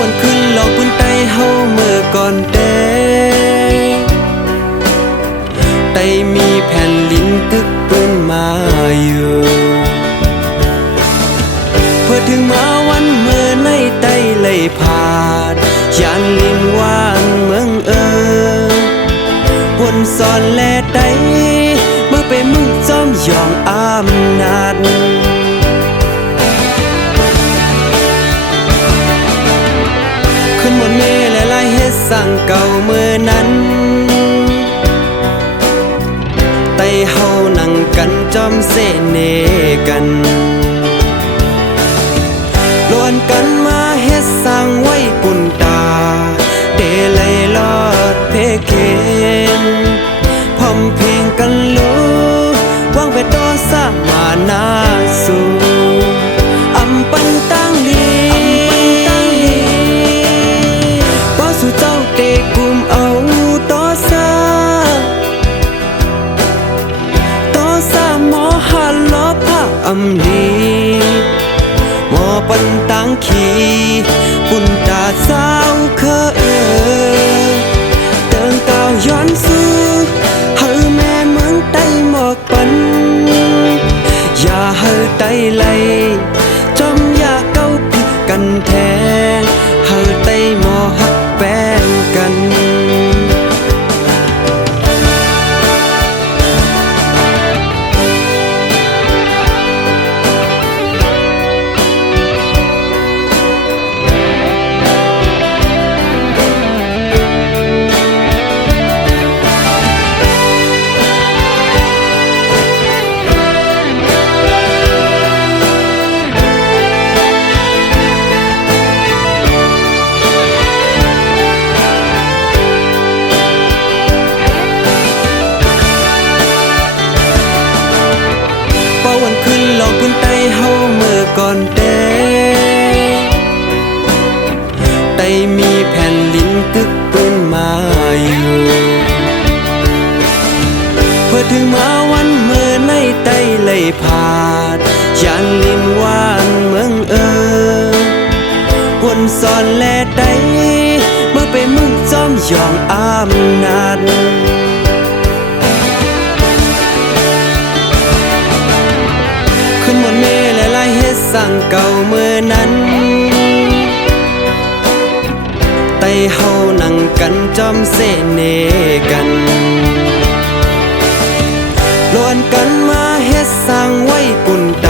วันขึ้นหลอกบุญไตเฮาเมื่อก่อนไตมีแผ่นลิ้นตึกปืนมาอยู่เพื่อถึงมาวันเมื่อในไตเลยผ่านยานลิ้นว่านเมืองวนสอนแลไตเมื่อไปมึงจอมยองอำนาจขึ้นหมดเมและลายเฮ็ดสั่งเก่าเมื่อนั้นไตเฮานั่งกันจอมเสเนกันล้วนกันมาเฮ็ดสั่งไว้ปุ่นตาเดเลยลอดเพเคนพร้อมเพลงกันรู้วางไปต่อสร้างมานาสู่อำปันตั้งลีสู่เจ้าเตกุมเอาต่อซาหมอหันล้อผ้าอำลีหมอปันตังขีปุ่นตาสาวเคเติงเก่าย้อนซื้อเฮาแม่เมืองไต้หมอกปันอย่าเฮาไต้ไหลจอมอย่าเก้าผิดกันแท้เฮาไต้หมอหักแป้งกันวันขึ้นหลอกบุญไตเฮาเมื่อก่อนไตมีแผ่นลิ้นตึกปืนมาอยู่เพื่อถึงมาวันเมื่อในไตเลยผ่านยานลิ้นว่านเมืองวนสอนแลไตเมื่อไปมึงจอมยองอำนาจขึ้นหมดเมและลายเฮ็ดสั่งเก่าเมื่อนั้นไตเฮานั่งกันจอมเสเนกันล้วนกันมาเฮ็ดสั่งไว้ปุ่นตา